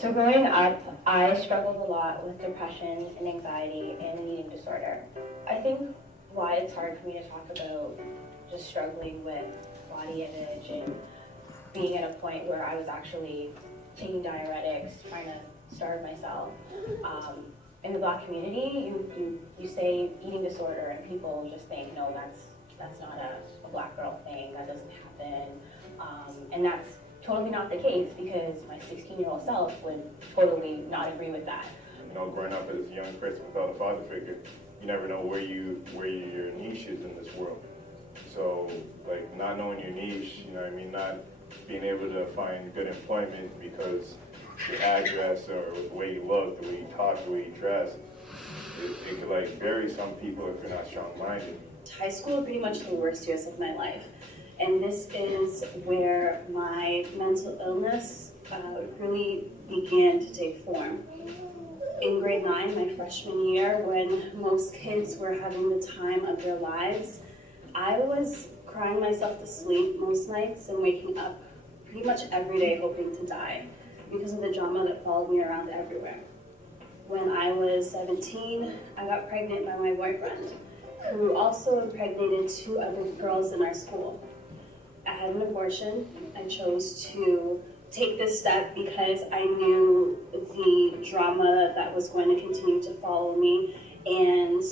So growing up, I struggled a lot with depression and anxiety and an eating disorder. I think why it's hard for me to talk about just struggling with body image and being at a point where I was actually taking diuretics, trying to starve myself. In the Black community, you say eating disorder and people just think, no, that's not a Black girl thing, that doesn't happen. And that's totally not the case, because my 16-year-old self would totally not agree with that. You know, growing up as a young person without a father figure, you never know where your niche is in this world. So, like, not knowing your niche, you know what I mean, not being able to find good employment because your address or the way you look, the way you talk, the way you dress, it could, like, bury some people if you're not strong-minded. High school were pretty much the worst years of my life. And this is where my mental illness really began to take form. In grade 9, my freshman year, when most kids were having the time of their lives, I was crying myself to sleep most nights and waking up pretty much every day hoping to die because of the drama that followed me around everywhere. When I was 17, I got pregnant by my boyfriend, who also impregnated 2 other girls in our school. I had an abortion. I chose to take this step because I knew the drama that was going to continue to follow me, and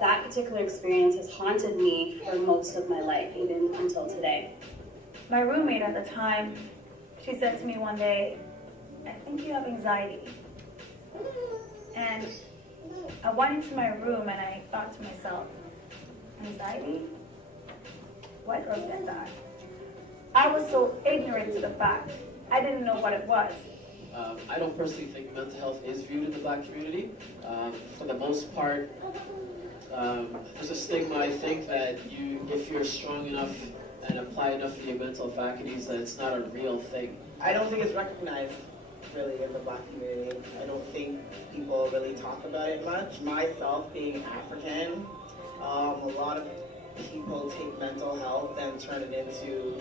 that particular experience has haunted me for most of my life, even until today. My roommate at the time, she said to me one day, "I think you have anxiety." And I went into my room and I thought to myself, anxiety? What girl did that? I was so ignorant to the fact. I didn't know what it was. I don't personally think mental health is viewed in the Black community. For the most part, there's a stigma, I think, that if you're strong enough and apply enough of your mental faculties, that it's not a real thing. I don't think it's recognized really in the Black community. I don't think people really talk about it much. Myself being African, a lot of people take mental health and turn it into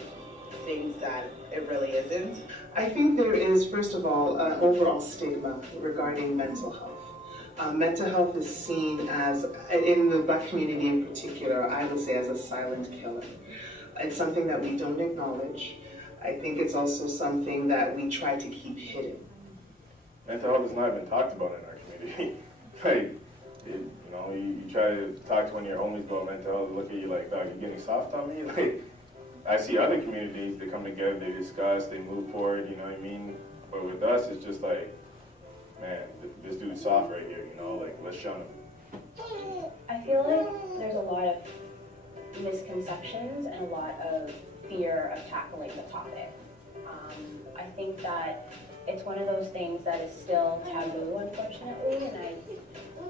things that it really isn't. I think there is, first of all, an overall stigma regarding mental health. Mental health is seen as, in the Black community in particular, I would say as a silent killer. It's something that we don't acknowledge. I think it's also something that we try to keep hidden. Mental health is not even talked about in our community. Like, you try to talk to one of your homies about mental health, look at you like, dog, you getting soft on me? Like, I see other communities, they come together, they discuss, they move forward, you know what I mean? But with us, it's just like, man, this dude's soft right here, like, let's shun him. I feel like there's a lot of misconceptions and a lot of fear of tackling the topic. I think that it's one of those things that is still taboo, unfortunately, and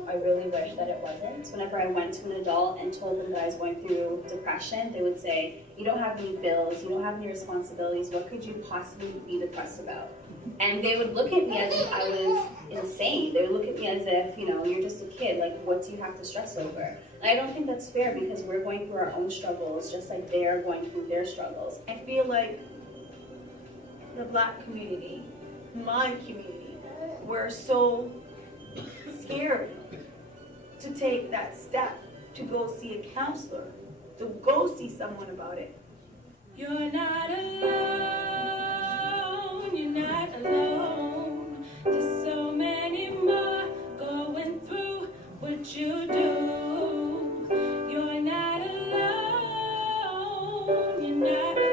I really wish that it wasn't. Whenever I went to an adult and told them that I was going through depression, they would say, "You don't have any bills, you don't have any responsibilities, what could you possibly be depressed about?" And they would look at me as if I was insane. They would look at me as if, you're just a kid, like, what do you have to stress over? And I don't think that's fair, because we're going through our own struggles just like they're going through their struggles. I feel like the Black community, my community, we're so scared to take that step, to go see a counselor, to go see someone about it. You're not alone, you're not alone. There's so many more going through what you do. You're not alone, you're not alone.